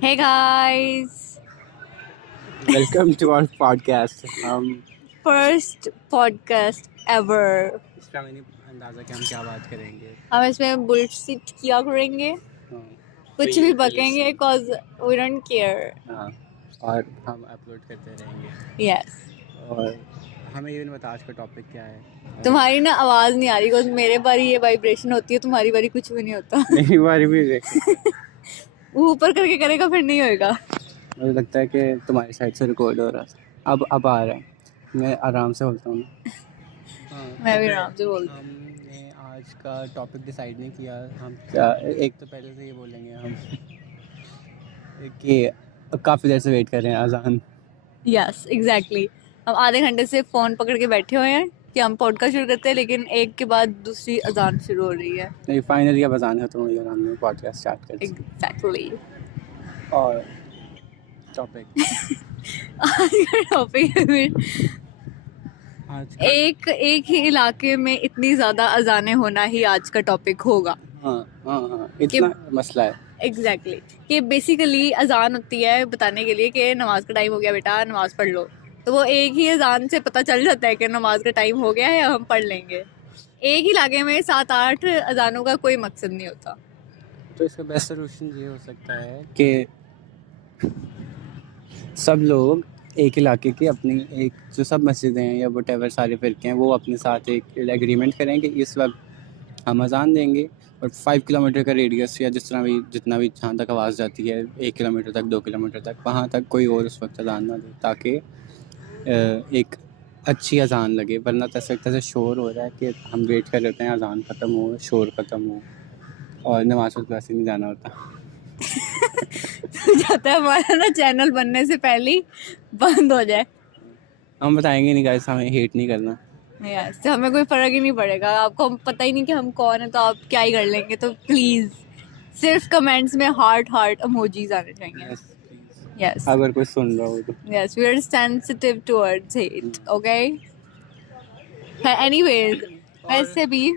Hey guys, welcome to our podcast. हम first podcast ever. इसका मैंने अंदाज़ा कि हम क्या बात करेंगे। हम इसमें बुलशिट किया करेंगे, हाँ, कुछ भी बकेंगे cause we don't care. हाँ, और हम अपलोड करते रहेंगे। Yes. और हमें ये भी नहीं पता आज का टॉपिक क्या है। तुम्हारी ना आवाज नहीं आ रही cause मेरे बारी ये वाइब्रेशन होती है, तुम्हारी बारी कुछ भी नहीं होता. मेरी बारी भी वो ऊपर करके करेगा फिर नहीं होएगा. मुझे लगता है कि तुम्हारी साइड से रिकॉर्ड हो रहा है। अब आ रहा है। मैं आराम से बोलता हूँ। मैं भी आराम से बोलती हूँ. हमने आज का टॉपिक डिसाइड नहीं किया। हम क्या एक तो पहले से ये बोलेंगे हम कि काफ़ी देर से वेट कर रहे हैं अजान। Yes, exactly. हम आधे घंटे से फोन पकड़ के बैठे हुए हैं कि हम पॉडकास्ट शुरू करते हैं, लेकिन एक के बाद दूसरी अजान शुरू हो रही है. नहीं, फाइनली अब अजान खत्म हुई और हमने पॉडकास्ट स्टार्ट कर दिया। Exactly. और टॉपिक आज का टॉपिक है आज एक ही इलाके में इतनी ज्यादा अजानें होना ही आज का टॉपिक होगा. हाँ, इतना मसला है। एग्जैक्टली कि बेसिकली अजान होती है बताने के लिए कि नमाज का टाइम हो गया बेटा, नमाज पढ़ लो. तो वो एक ही अजान से पता चल जाता है कि नमाज का टाइम हो गया है, हम पढ़ लेंगे. एक ही इलाके में 7-8 अजानों का कोई मकसद नहीं होता. तो इसका बेस्ट सोल्यूशन ये हो सकता है कि सब लोग एक इलाके की अपनी एक जो सब मस्जिदें हैं या वटेवर सारे फ़िरके हैं वो अपने साथ एक एग्रीमेंट करें कि इस वक्त हम अजान देंगे और 5 किलोमीटर का रेडियस या जितना भी जहाँ तक आवाज़ जाती है 1 किलोमीटर तक 2 किलोमीटर तक वहाँ तक कोई और उस वक्त अजान ना दे, ताकि एक अच्छी अजान लगे। वरना तो ऐसे शोर हो रहा है कि हम वेट कर लेते हैं अजान ख़त्म हो, शोर ख़त्म हो और नमाज पर वैसे नहीं जाना होता। तो जाता है हमारा ना चैनल बनने से पहले ही बंद हो जाए. हम बताएंगे नहीं गाइस, हमें हेट नहीं करना। यस, तो हमें कोई फर्क ही नहीं पड़ेगा. आपको हम पता ही नहीं कि हम कौन है, तो आप क्या ही कर लेंगे. तो प्लीज सिर्फ कमेंट्स में हार्ट इमोजीज आने चाहिए. यस, अगर कोई सुन रहा हो तो yes, we are sensitive towards hate. Okay, anyways, वैसे भी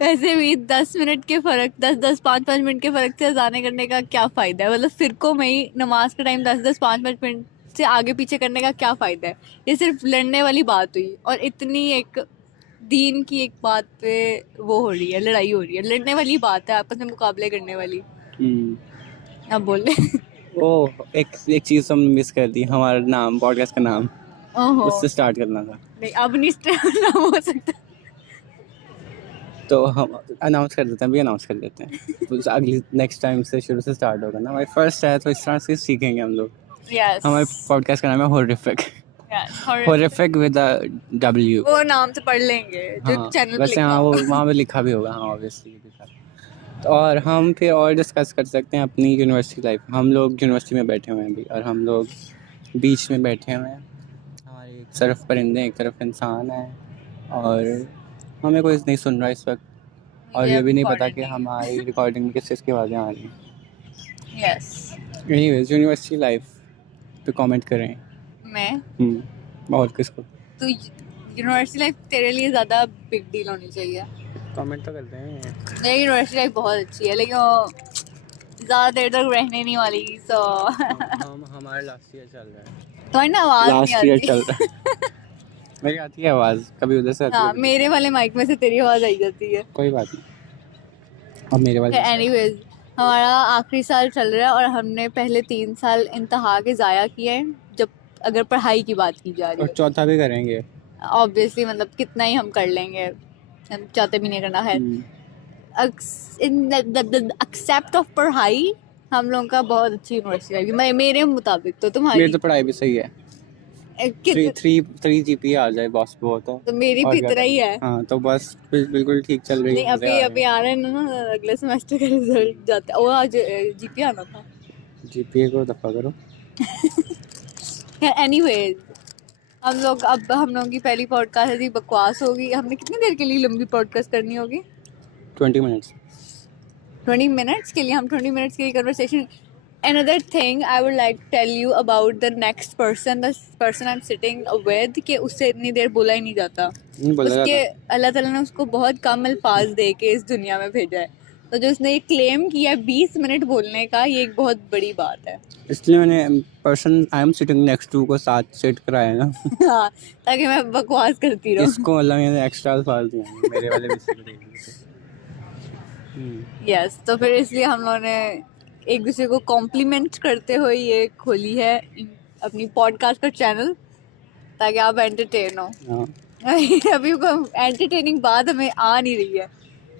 वैसे भी 10 मिनट के फर्क 10-5 मिनट के फर्क से अजाने करने का क्या फ़ायदा है. मतलब फ़िरकों में ही नमाज का टाइम 10-5 मिनट से आगे पीछे करने का क्या फ़ायदा है. ये सिर्फ लड़ने वाली बात हुई और इतनी एक दीन की एक बात पे वो हो रही है, लड़ाई हो रही है. लड़ने वाली बात है, आपस में मुकाबले करने वाली. अब बोले ओह, एक चीज़ हमने मिस कर दी, हमारा नाम, पॉडकास्ट का नाम ओहो, उससे स्टार्ट करना था। नहीं अब नहीं नाम हो सकता. तो हम अनाउंस कर देते हैं, अभी अनाउंस कर देते हैं। तो अगली नेक्स्ट टाइम से शुरू से स्टार्ट होगा ना, हमारी फर्स्ट है तो इस तरह से सीखेंगे हम लोग। यस, हमारे पॉडकास्ट का नाम है होरिफिक। होरिफिक विद W। वो नाम से पढ़ लेंगे जो हाँ, चैनल पे वैसे लिखा हाँ वो होगा. वहाँ पे लिखा भी होगा। हाँ ऑब्वियसली लिखा। तो और हम फिर और डिस्कस कर सकते हैं अपनी यूनिवर्सिटी लाइफ। हम लोग यूनिवर्सिटी में बैठे हुए हैं अभी और हम लोग बीच में बैठे हुए हैं। हमारे एक तरफ परिंदे एक तरफ इंसान है और हमें कोई नहीं सुन रहा इस वक्त। और ये भी नहीं पता कि हमारी रिकॉर्डिंग में किस चीज़ की आवाज़ें आ रही हैं। यस, एनीवेज, यूनिवर्सिटी लाइफ पे कमेंट करें। मैं और किसको तो यूनिवर्सिटी लाइफ तेरे लिए ज़्यादा बिग डील होनी चाहिए. कमेंट तो करते हैं। मेरी यूनिवर्सिटी लाइफ बहुत अच्छी है, लेकिन वो ज़्यादा देर तक रहने नहीं वाली. सो हम हमारा लास्ट ईयर चल रहा है। तो ना आवाज़ नहीं लास्ट ईयर आती. चल रहा है। मेरी आती है आवाज़, कभी उधर से आती है हाँ, कभी मेरे वाले माइक में से तेरी आवाज़ आई जाती है. कोई बात नहीं। अब मेरे वाले एनीवेज, हमारा आखिरी साल चल रहा है और हमने पहले 3 साल इंतहा के ज़ाया किए हैं, जब अगर पढ़ाई की बात की जा रही और है. चौथा भी करेंगे ऑब्वियसली, मतलब कितना ही हम कर लेंगे, हम चाहते भी नहीं करना है. इन एक्सेप्ट ऑफ पढ़ाई हम लोगों का बहुत अच्छी यूनिवर्सिटी है मेरे मुताबिक. तो तुम्हारी मेरी तो पढ़ाई भी सही है। 3 GPA आ जाए बस बहुत है। तो मेरी भी इतना ही है. हाँ तो बस बिल्कुल ठीक चल रही नहीं, है। अभी आ रहे हैं ना अगले सेमेस्टर का रिजल्ट जाता है. वो आज जीपीए आना था. GPA को दफा करो। एनीवेज, हम लोगों की पहली पॉडकास्ट ऐसी बकवास होगी. हमने कितनी देर के लिए लंबी पॉडकास्ट करनी होगी? 20 मिनट्स 20 मिनट्स के लिए. हम 20 मिनट्स के लिए conversation. Another thing I would like to tell you about the next person, the person I'm sitting with, कि उससे इतनी देर बोला ही नहीं जाता. नहीं बोला उसके जाता। अल्लाह ताला ने उसको बहुत कम अल्फाज दे के इस दुनिया में भेजा है. तो जो उसने ये क्लेम किया 20 मिनट बोलने का, ये एक बहुत बड़ी बात है। इसलिए मैंने person I am sitting next to को साथ सेट कराया ना। हाँ, ताकि मैं बकवास करती रहूं। इसको मतलब मैंने एक्स्ट्रा अल्फाज दिए हैं, मेरे वाले भी सीख लेंगे। यस, तो फिर इसलिए हम लोगों ने एक दूसरे को कॉम्प्लीमेंट करते हुए ये खोली है अपनी पॉडकास्ट का चैनल, ताकि आप एंटरटेन हो। हाँ अभी एंटरटेनिंग बात हमें आ नहीं रही है,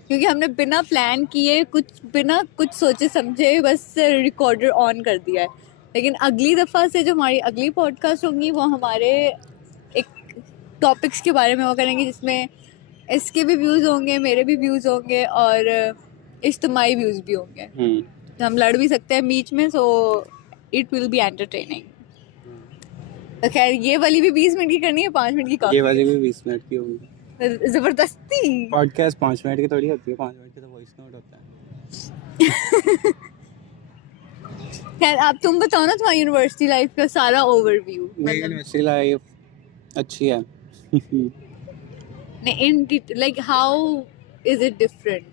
क्योंकि हमने बिना प्लान किए, बिना कुछ सोचे समझे बस रिकॉर्डर ऑन कर दिया है। लेकिन अगली दफ़ा से जो हमारी अगली पॉडकास्ट होंगी वो हमारे एक टॉपिक्स के बारे में वो करेंगे, जिसमें इसके भी व्यूज़ होंगे, मेरे भी व्यूज़ होंगे और इज्तिमाई व्यूज़ भी होंगे। तो हम लड़ भी सकते हैं बीच में, so it will be entertaining. तो खैर, ये वाली भी 20 मिनट की करनी है, 5 मिनट की ये काफी वाली भी 20 मिनट की होगी। है। जबरदस्ती। पॉडकास्ट 5 मिनट की थोड़ी होती है, 5 मिनट की तो वॉइस नोट होता है। खैर, अब तुम बताओ ना तुम्हारी यूनिवर्सिटी लाइफ का सारा ओवरव्यू। मेरी यूनिवर्सिटी लाइफ अच्छी है। In like how is it different?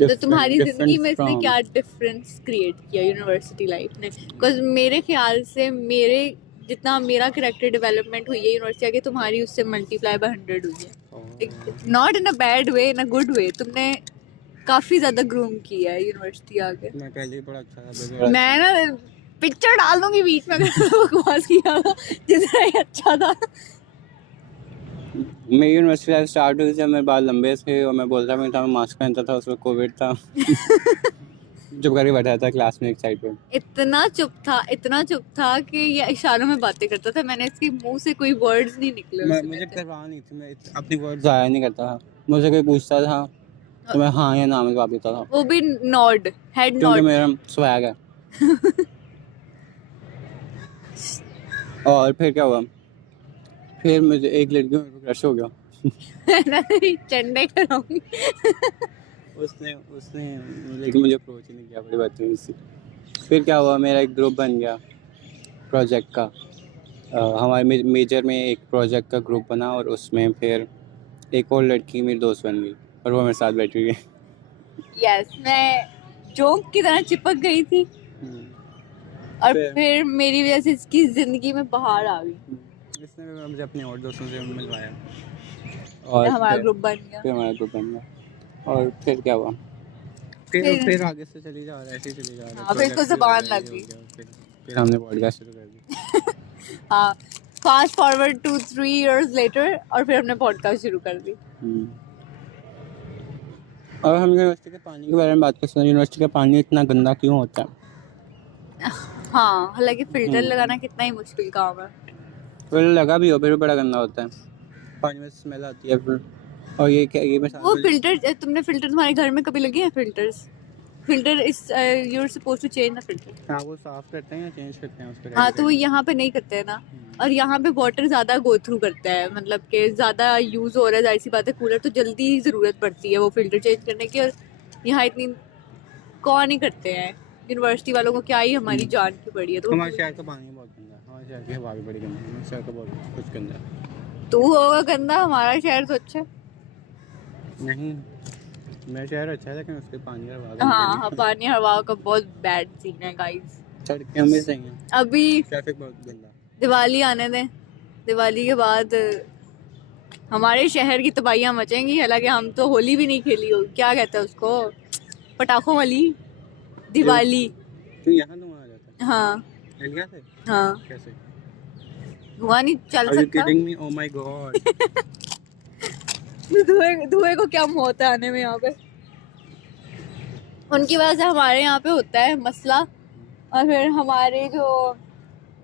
तो तुम्हारी जिंदगी में इसने क्या डिफरेंस क्रिएट किया यूनिवर्सिटी लाइफ ने? बिकॉज मेरे ख्याल से जितना मेरा कैरेक्टर डेवलपमेंट हुई है यूनिवर्सिटी आके, तुम्हारी उससे मल्टीप्लाई बाय 100 हुई है। Not in a bad way, in a good way. तुमने काफी ज्यादा ग्रूम किया है यूनिवर्सिटी आके। मैं पहले ही बड़ा अच्छा था। मैं ना पिक्चर डाल दूंगी बीच में अगर बकवास किया था, जितना ही अच्छा था। मेरी यूनिवर्सिटी लाइफ स्टार्ट हुई जब मेरे बाल लंबे थे और मैं बोलता मैं था, मैं मास्क पहनता था, उसमें कोविड था। चुप करके बैठा था क्लास में एक साइड पे। इतना चुप था कि ये इशारों में बातें करता था। मैंने इसके मुंह से कोई वर्ड्स नहीं निकले। मुझे परवाह नहीं थी, मैं अपनी वर्ड ज़ाया नहीं करता था। मुझे कोई पूछता था तो मैं हाँ या ना में जवाब देता था, वो भी नॉड, हेड नॉड, क्योंकि मेरा स्वैग है। और फिर क्या हुआ, फिर मुझे एक लड़की में क्रश हो गया। चंडे कराऊंगी। उसने लेकिन मुझे अप्रोच ही नहीं किया, बड़ी बात हुई इससे। फिर क्या हुआ, मेरा एक ग्रुप बन गया प्रोजेक्ट का। हमारे मेजर में एक प्रोजेक्ट का ग्रुप बना और उसमें फिर एक और लड़की मेरी दोस्त बन गई और वो मेरे साथ बैठी हुई है। यस, मैं जोक की तरह चिपक गई थी और फिर मेरी वजह से इसकी जिंदगी में बाहर आ गई। इसने मुझे अपने और दोस्तों से मिलवाया और हमारा ग्रुप बन गया। और फिर क्या हुआ, फिर आगे से चली जा रहा है, ऐसे ही चली जा रहा है। हाँ, फिर इसको ज़बान लग गई। फिर हमने पॉडकास्ट शुरू कर दी। हाँ, फास्ट फॉरवर्ड 2-3 इयर्स लेटर और फिर हमने पॉडकास्ट शुरू कर दी। और हम यूनिवर्सिटी के पानी के बारे में बात करते हैं। यूनिवर्सिटी का पानी इतना गंदा क्यों होता है? हाँ, हालांकि फिल्टर लगाना कितना ही मुश्किल काम है। फिर लगा भी हो, फिर बड़ा गंदा होता है, पानी में स्मेल आती है फिर। और ये वो फिल्टर, तुमने फिल्टर तुम्हारे घर में कभी लगे हैं? Filter is you are supposed to change the filter. हाँ, वो साफ करते हैं या चेंज करते हैं उसको? हाँ, तो वो यहाँ पे नहीं करते हैं ना। और यहाँ पे वाटर ज़्यादा गो थ्रू करता है, मतलब कि ज़्यादा यूज़ हो रहा है, जाहिर सी बात है। कूलर तो जल्दी ज़रूरत पड़ती है वो फिल्टर चेंज करने की, और यहाँ इतनी कौन ही करते हैं। यूनिवर्सिटी वालों को क्या ही हमारी जान की पड़ी है। तो हमारे शहर का पानी बहुत गंदा है, हमारे शहर की हवा भी बड़ी गंदी है, हमारे शहर का बहुत कुछ गंदा है। तू होगा गंदा, हमारा शहर तो अच्छा नहीं। मेरा शहर अच्छा है लेकिन उसके पानी और हवा। हाँ, पानी और हवा का बहुत बैड सीन है गाइस। सड़कें हमें सही हैं, अभी ट्रैफिक बहुत गंदा। दिवाली आने दें, दिवाली के बाद हमारे शहर की तबाहियां मचेंगी। हालांकि हम तो होली भी नहीं खेली हो, क्या कहते हैं उसको, पटाखों वाली दिवाली। तो यहाँ धुआं आ जाता है? हाँ इंडिया से? हाँ, कैसे? धुआं नहीं चल Are you सकता। kidding me? Oh my God! धुएं को क्या मौत है आने में यहाँ पे। उनकी वजह से हमारे यहाँ पे होता है मसला। और फिर हमारे जो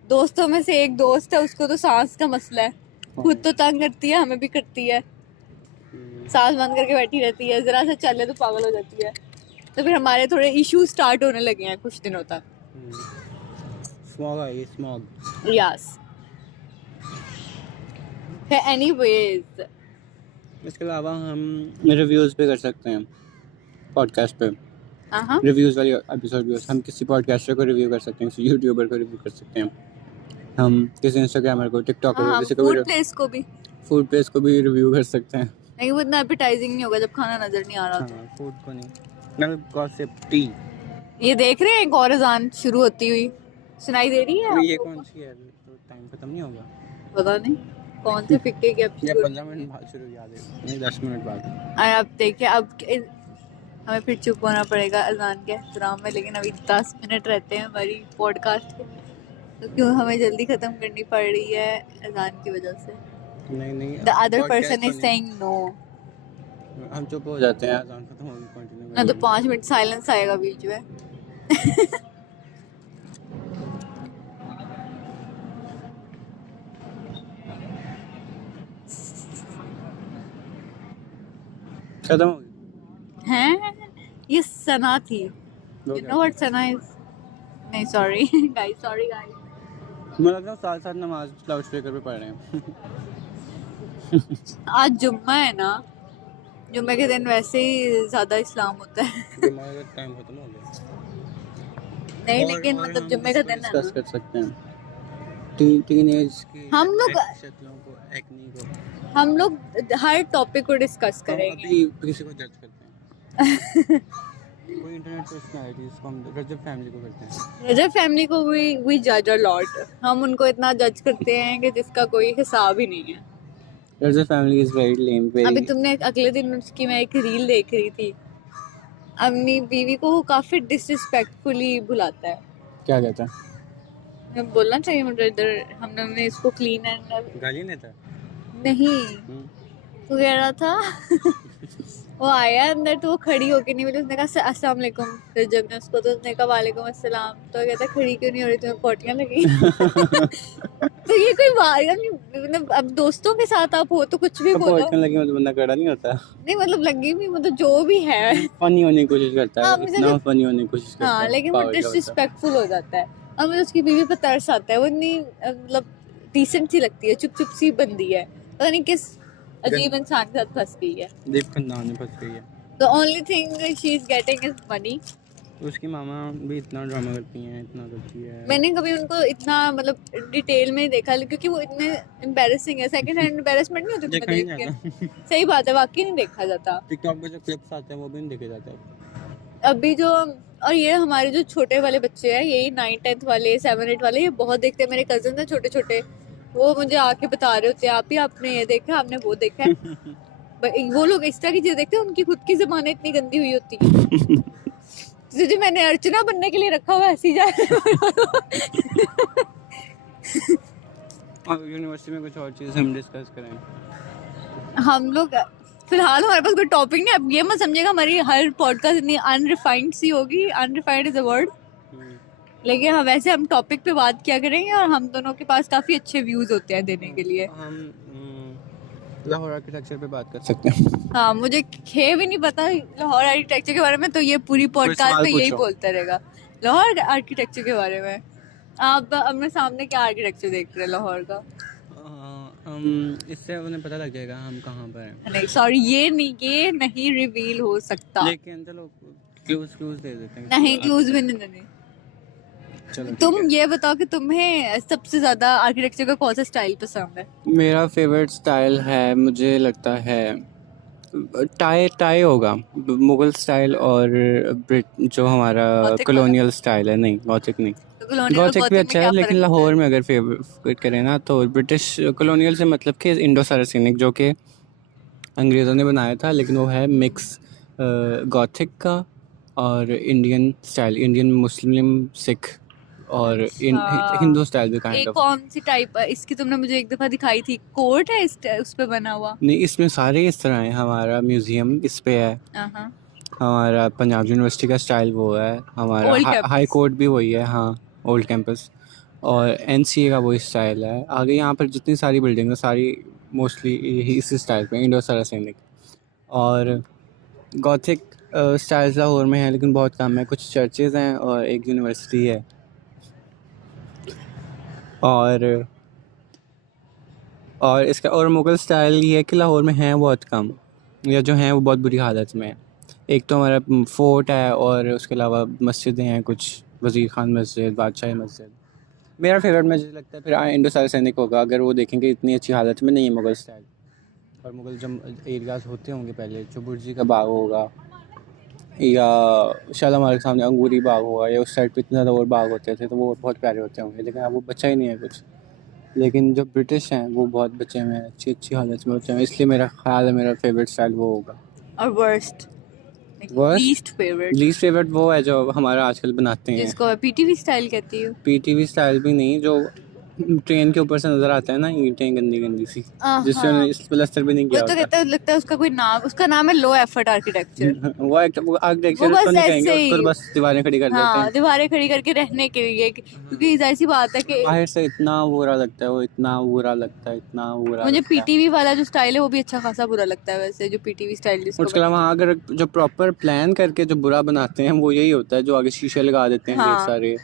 दोस्तों में से एक दोस्त है, उसको तो सांस का मसला है। खुद तो तंग करती है, हमें भी करती है। सांस बंद करके बैठी रहती है, जरा सा चले तो पागल हो जाती है। तो फिर हमारे थोड़े इश्यू स्टार्ट होने लगे हैं कुछ दिनों तक। स्मॉग है, ये स्मॉग। यस। एनीवेज, इसके अलावा हम रिव्यूज़ पे कर सकते हैं पॉडकास्ट पे। हाँ, रिव्यूज़ वाली एपिसोड भी हम किसी पॉडकास्टर को रिव्यू कर सकते हैं, किसी यूट्यूबर को रिव्यू कर सकते हैं, हम किसी इंस्टाग्रामर को, टिकटॉकर को, किसी को भी, फूड प्लेस को भी रिव्यू कर सकते हैं। लेकिन वो इतना एपेटाइजिंग नहीं होगा जब खाना नजर नहीं आ रहा होता। हाँ फूड को नहीं, मैं गॉसिप टी। ये देख रहे हैं एक और अजान शुरू होती हुई सुनाई दे रही है तो ये आपको? कौन सी है, अभी तो टाइम खत्म नहीं होगा। पता नहीं कौन से फिक्के की अब या शुरू। 15 मिनट बाद शुरू, याद है नहीं 10 मिनट बाद। और अब देखिए हमें फिर चुप होना पड़ेगा अजान के एहतराम में, लेकिन अभी 10 मिनट रहते हैं हमारी पॉडकास्ट के, तो क्यों हमें जल्दी ख़त्म करनी पड़ रही है अजान की वजह से। नहीं नहीं, द अदर podcast पर्सन तो इज नहीं। Saying no. हम चुप हो जाते हैं, अजान खत्म होगी कंटिन्यू ना तो 5 मिनट साइलेंस आएगा बीच में। खत्म होगी। हैं ये सना थी। वो यू क्या नो व्हाट सना इज? नहीं सॉरी गाइस, सॉरी गाइस। मुझे लगता है साथ साथ नमाज लाउड स्पीकर पे पढ़ रहे हैं। आज जुम्मा है ना, जुम्मे के दिन वैसे ही ज्यादा इस्लाम होता है। हमारा टाइम खत्म हो गया। नहीं और- लेकिन और मतलब हम जुम्मे का इसको दिन है डिस्कस ना। कर सकते हैं टीनेज की हम लोग- शक्लों को, एक्ने को। हम लोग हर टॉपिक को डिस्कस हम करेंगे। अभी किसी को जज करते हैं। कोई इंटरनेट पर्सनालिटी, जिसको हम रजब फैमिली को करते हैं। रजब फैमिली को वी जज अ लॉट। हम उनको इतना जज करते हैं कि जिसका कोई हिसाब ही नहीं है। रजब फैमिली इज वेरी लेम, अभी वेरी। तुमने अगले दिन उसकी मैं एक रील देख रही थी, अपनी बीवी को वो काफी डिसरिस्पेक्टफुली बुलाता है। क्या कहता है? मैं बोलना चाहिए मुझे इधर, हमने इसको क्लीन एंड गाली नहीं था। नहीं वो कह रहा था वो आया अंदर तो वो खड़ी होके नहीं मिली, उसने कहा अस्सलाम वालेकुम। फिर जब ने उसको तो उसने कहा वालेकुम अस्सलाम, तो कहता खड़ी क्यों नहीं हो रही, तुम्हें पोटियां लगी? तो ये कोई बात यानी, मतलब अब दोस्तों के साथ आप हो तो कुछ भी तो बोलो। पहुंचने लगी मतलब बंदा कड़ा नहीं होता। नहीं मतलब लगी भी, मतलब जो भी है। फनी होने की कोशिश करता हाँ, है, मुझे इतना लग- फनी होने की कोशिश करता हाँ है। लेकिन वो पागल का बच्चा। डिसरिस्पेक्टफुल हो जाता है। और मुझे उसकी बीवी पर तरस आता है, वो इतनी मतलब डिसेंट सी लगती है, चुप चुप सी बंदी है, पता नहीं किस अजीब इंसान के साथ फंस गई है। दीप खानदान में फंस गई है। The only thing she is getting is money. उसकी मामा भी इतना ड्रामा करती हैं, इतना करती है। मैंने कभी उनको इतना मतलब डिटेल में देखा, क्योंकि वो इतने एम्बैरेसिंग है। सेकंड हैंड एम्बैरेसमेंट नहीं होती देखा तुम्हें ही देख नहीं के। सही बात है, वाकई नहीं देखा जाता टिकटॉक पे जो क्लिप्स आते हैं वो भी नहीं देखे जाते अब। अभी जो। और ये हमारे जो छोटे वाले बच्चे हैं, यही 9th 10th वाले 7 8 वाले, ये बहुत देखते हैं। मेरे कजन हैं छोटे छोटे, वो मुझे आके बता रहे होते हैं आप ही आपने ये देखा, आपने वो देखा है। वो लोग इस तरह की चीजें देखते हैं, उनकी खुद की ज़बानें इतनी गंदी हुई होती है। तुझे मैंने अर्चना बनने के लिए रखा हुआ, ऐसी जाए। अब यूनिवर्सिटी में कुछ और चीज़ हम डिस्कस करें। हम लोग फिलहाल हमारे पास कोई टॉपिक नहीं। अब ये मत समझेगा हमारी हर पॉडकास्ट इतनी अनरिफाइंड सी होगी। अनरिफाइंड इज अ वर्ड, लेकिन हम वैसे हम टॉपिक पे बात किया करेंगे, और हम दोनों के पास काफी अच्छे व्यूज होते हैं देने के लिए। हम लाहौर आर्किटेक्चर पे बात कर सकते हैं। हाँ मुझे खे भी नहीं पता लाहौर आर्किटेक्चर के बारे में, तो ये पूरी पॉडकास्ट सवाल पे यही पूछो। बोलता रहेगा लाहौर आर्किटेक्चर के बारे में। आप अपने सामने क्या आर्किटेक्चर देख रहे हैं लाहौर का? इससे उन्हें पता लग जाएगा हम कहाँ पर हैं। नहीं सॉरी, ये नहीं रिवील हो सकता। लेकिन चलो क्लूज दे देते हैं। नहीं क्लूज भी नहीं। चलो तुम ये बताओ कि तुम्हें सबसे ज्यादा आर्किटेक्चर का कौन सा स्टाइल पसंद है? मेरा फेवरेट स्टाइल है, मुझे लगता है टाई होगा, मुगल स्टाइल और जो हमारा Gothic कॉलोनियल स्टाइल है। नहीं गॉथिक नहीं, तो colonial और गॉथिक भी Gothic में अच्छा क्या है, फर्क लेकिन होता लाहौर में अगर फेवरेट करें ना तो ब्रिटिश कॉलोनियल से मतलब कि इंडो सारासिनिक, जो कि अंग्रेज़ों ने बनाया था, लेकिन वो है मिक्स गॉथिक का और Indian style, Indian Muslim Sikh और अच्छा। हिंदू स्टाइल भी काइंड एक ऑफ। कौन सी टाइप इसकी तुमने मुझे एक दफा दिखाई थी, कोर्ट है उस पे बना हुआ? नहीं, इसमें सारे इस तरह हैं। हमारा म्यूज़ियम इस पे है, हाँ हमारा पंजाब यूनिवर्सिटी का स्टाइल वो है, हमारा Old campus। हाई कोर्ट भी वही है, हाँ ओल्ड कैंपस, और एनसीए का वही स्टाइल है। आगे यहाँ पर जितनी सारी बिल्डिंग है सारी मोस्टली यही इसी स्टाइल पे, इंडो सारासिनिक। और गॉथिक स्टाइल्स लाहौर में है लेकिन बहुत कम है, कुछ चर्चेज़ हैं और एक यूनिवर्सिटी है। और इसका और मुग़ल स्टाइल ये है कि लाहौर में हैं बहुत कम, या जो हैं वो बहुत बुरी हालत में है। एक तो हमारा फोर्ट है और उसके अलावा मस्जिदें हैं कुछ, वज़ीर खान मस्जिद, बादशाही मस्जिद। मेरा फेवरेट मुझे लगता है फिर इंडो सारासिनिक होगा, अगर वो देखेंगे इतनी अच्छी हालत में नहीं है मुग़ल स्टाइल। और मुगल जो एरियाज़ होते होंगे पहले, जो बुर्जी का बाग होगा या शालामार के सामने अंगूरी बाग हुआ, या उस साइड पे इतने ज़्यादा और बाग होते थे, तो वो बहुत प्यारे होते होंगे, लेकिन अब वो बचा ही नहीं है कुछ। लेकिन जो ब्रिटिश हैं वो बहुत बचे हुए हैं, अच्छी अच्छी हालत में बचे हुए हैं, इसलिए मेरा ख्याल है मेरा फेवरेट स्टाइल वो होगा। और worst, Worst? Least favourite, least favourite वो है जो हमारा आजकल बनाते हैं, जिसको मैं पीटीवी स्टाइल कहती हूँ। पीटीवी स्टाइल भी नहीं, जो ट्रेन के ऊपर से नज़र आता है ना, ईंटें गंदी गंदी सी, जिससे हाँ, इस प्लस्तर भी नहीं वो किया तो होता। कहता है, लगता है उसका कोई नाम, उसका नाम है लो एफर्ट आर्किटेक्चर। वो आर्किटेक्चर वो बस तो नहीं कहेंगे ऐसे ही, उसको, बस दीवारें खड़ी कर देते हाँ, हैं। दीवारें खड़ी करके रहने के लिए, क्योंकि जाहिर सी बात है कि बाहर से इतना बुरा लगता है वो, इतना बुरा लगता है, इतना बुरा मुझे लगता है। पीटीवी वाला जो स्टाइल है वो भी अच्छा खासा बुरा लगता है वैसे, जो पीटीवी स्टाइल जिसको उसके अलावा अगर जो प्रॉपर प्लान करके जो बुरा बनाते हैं वो यही होता है, जो आगे शीशे लगा देते हैं ढेर हाँ। सारे,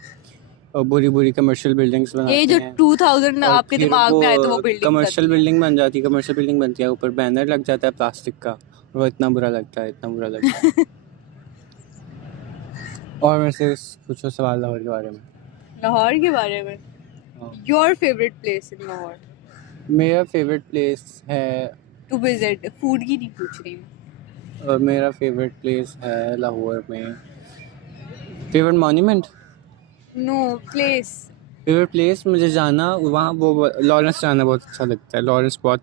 और बुरी बुरी कमर्शियल बिल्डिंग्स बनाते ये जो हैं। 2000 और आपके फिर दिमाग में आए तो वो बिल्डिंग कमर्शियल बिल्डिंग बन जाती है, कमर्शियल बिल्डिंग बनती है, ऊपर बैनर लग जाता है प्लास्टिक का, और वो इतना बुरा लगता है, इतना बुरा लगता है। और मेरे से पूछो सवाल लाहौर के बारे में। लाहौर के बारे में, हाँ। Your favourite place in Lahore मेरा फेवरेट प्लेस है, टू विजिट, फूड की नहीं पूछ रही हूँ। मेरा फेवरेट प्लेस है लाहौर में, favourite monument, no place, favourite place मुझे जाना वहाँ, वो लॉरेंस जाना बहुत अच्छा लगता है। लॉरेंस बहुत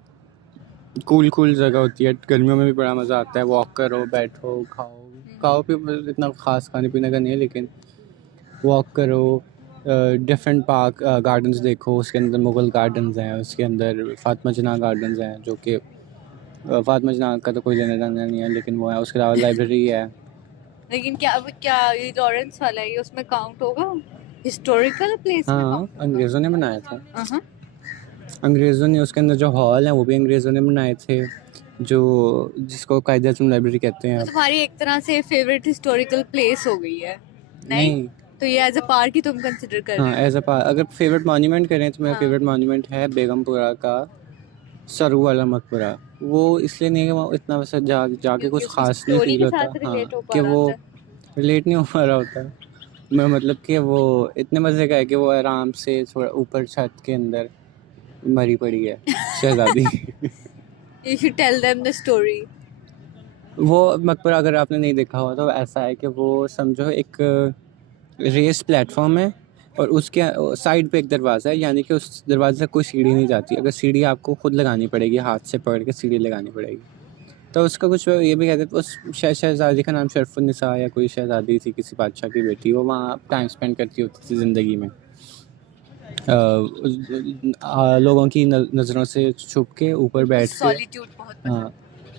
कूल जगह होती है, गर्मियों में भी बड़ा मज़ा आता है, वॉक करो, बैठो, खाओ भी, इतना ख़ास खाने पीने का नहीं है, लेकिन वॉक करो, डिफरेंट पार्क गार्डन्स देखो, उसके अंदर मुग़ल गार्डन्स हैं, उसके अंदर फ़ातिमा जिन्ना गार्डन्स हैं, जो कि फ़ातिमा जिन्ना का तो कोई लेना देना नहीं है, लेकिन वो है। उसके अलावा लाइब्रेरी है। लेकिन क्या ये लॉरेंस वाला है, ये उसमें काउंट होगा हिस्टोरिकल प्लेस में? हाँ, अंग्रेज़ों ने बनाया था, हाँ, अंग्रेज़ों ने, उसके अंदर जो हॉल हैं वो भी अंग्रेज़ों ने बनाए थे, जो जिसको कायदे-ए-आज़म लाइब्रेरी कहते हैं। तो तुम्हारी एक तरह से फेवरेट हिस्टोरिकल प्लेस हो गई है नहीं, तो ये एज अ पार्क ही तुम कंसिडर कर हाँ, रहे हो? एज अ अगर फेवरेट मॉन्यूमेंट करें तो मेरा हाँ। फेवरेट मॉन्यूमेंट है बेगमपुरा का सरू वाला मकबरा। वो इसलिए नहीं है कि वहाँ इतना वैसे जाके क्योंकि कुछ उसकी ख़ास नहीं स्टोरी फील के होता, साथ हाँ, रिलेट हो पा कि रहा वो था। रिलेट नहीं हो पा रहा होता। मैं मतलब कि वो इतने मज़े का है कि वो आराम से थोड़ा ऊपर छत के अंदर मरी पड़ी है शहज़ादी। You should tell them the story. वो मकबरा अगर आपने नहीं देखा हो तो ऐसा है कि वो समझो एक रेस प्लेटफॉर्म है, और उसके साइड पे एक दरवाज़ा है, यानी कि उस दरवाजे से कोई सीढ़ी नहीं जाती, अगर सीढ़ी आपको खुद लगानी पड़ेगी, हाथ से पकड़ के सीढ़ी लगानी पड़ेगी। तो उसका कुछ ये भी कहते थे, उस शहज़ादी का नाम शरफुन्निसा या कोई शहज़ादी थी, किसी बादशाह की बेटी, वो वहाँ टाइम स्पेंड करती होती थी ज़िंदगी में, लोगों की नज़रों से छुप के ऊपर बैठ के। सॉलिट्यूड बहुत पसंद। हाँ,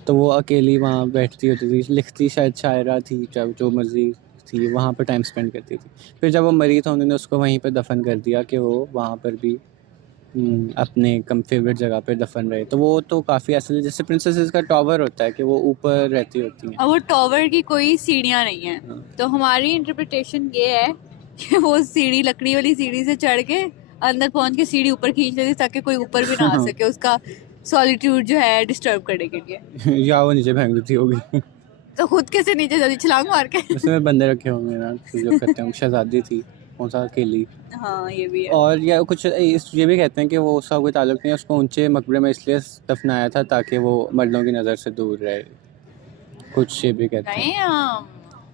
तो वो अकेली वहाँ बैठती होती थी, लिखती शायद शायरा थी, चाहे जो मर्जी थी, वहाँ पर टाइम स्पेंड करती थी। फिर जब वो मरी तो उन्होंने उसको वहीं पर दफन कर दिया कि वो वहाँ पर भी अपने फेवरेट जगह पर दफन रहे। तो वो तो काफ़ी ऐसे जैसे प्रिंसेसेस का टावर होता है कि वो ऊपर रहती होती हैं। और वो टॉवर की कोई सीढ़ियाँ नहीं है, हाँ। तो हमारी इंटरप्रिटेशन ये है कि वो सीढ़ी, लकड़ी वाली सीढ़ी से चढ़ के अंदर पहुंच के सीढ़ी ऊपर खींच लेती ताकि कोई ऊपर भी ना आ सके उसका सॉलिट्यूड जो है डिस्टर्ब करने के लिए। या वो नीचे फेंक देती होगी। तो खुद कैसे नीचे जाती, छलांग मार के? उसमें बंदे रखे होंगे ना जो करते हैं। शहजादी थी कौन सा अकेली। हाँ, ये भी है। और या कुछ ये भी कहते हैं कि वो उसका कोई ताल्लुक नहीं है, उसको ऊंचे मकबरे में इसलिए दफनाया था ताकि वो मर्दों की नज़र से दूर रहे, कुछ ये भी कहते हैं। ये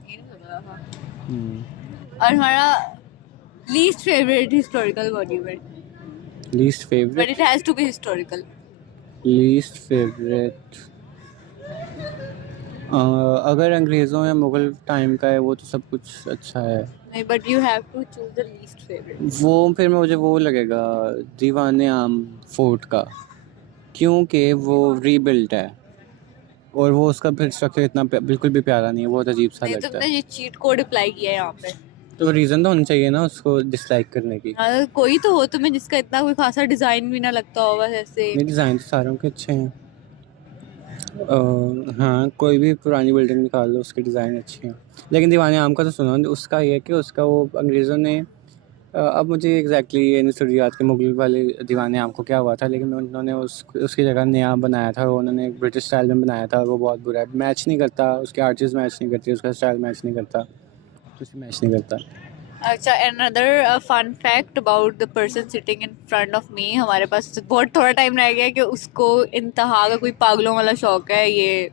नहीं पता था। हम्म। और हमारा least favourite historical monument, least but favourite, it has to be historical. Least favourite अगर अंग्रेज़ों या मुग़ल टाइम का है वो तो सब कुछ अच्छा है। नहीं, but you have to choose the least favourite. वो फिर मुझे वो लगेगा दीवाने आम फोर्ट का, क्योंकि वो रीबिल्ट है और वो उसका फिर स्ट्रक्चर इतना बिल्कुल भी प्यारा नहीं है, बहुत अजीब सा नहीं, लगता तुमने है। ये चीट कोड अप्लाई किया है यहाँ पे। तो रीज़न तो होना चाहिए ना उसको डिसलाइक करने की। कोई तो हो तुम्हें जिसका इतना कोई खासा डिजाइन भी ना लगता होगा ऐसे। नहीं, डिज़ाइन तो सारों के अच्छे हैं। हाँ, कोई भी पुरानी बिल्डिंग निकाल लो उसके डिज़ाइन अच्छे हैं, लेकिन दीवाने आम का तो सुना उसका ये है कि उसका वो अंग्रेज़ों ने अब मुझे एग्जैक्टली ये नहीं थोड़ी याद कि मुगल वाले दीवाने आम को क्या हुआ था, लेकिन उन्होंने उसकी जगह नया बनाया था, और उन्होंने एक ब्रिटिश स्टाइल में बनाया था, और वो बहुत बुरा है, मैच नहीं करता, उसके आर्टिस्ट मैच नहीं करती, उसका स्टाइल मैच नहीं करता, कुछ मैच नहीं करता। अच्छा, another fun fact about the person sitting in front of me, हमारे पास बहुत थोड़ा टाइम रह गया है कि उसको इंतहा का कोई पागलों वाला शौक है ये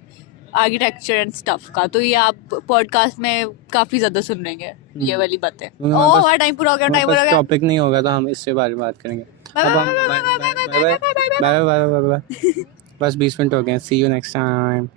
आर्किटेक्चर एंड स्टफ का, तो ये आप पॉडकास्ट में काफी ज्यादा सुन लेंगे ये वाली बातें। हमारे ओ पास- हमारा टाइम पूरा हो गया, टाइम पूरा हो गया। टॉपिक नहीं होगा तो हम इससे बारे में बात करेंगे। बाय अब बाय हम bye bye bye bye bye bye bye bye bye. Bye bye bye bye bye, बस 20 मिनट हो गए। See you next time.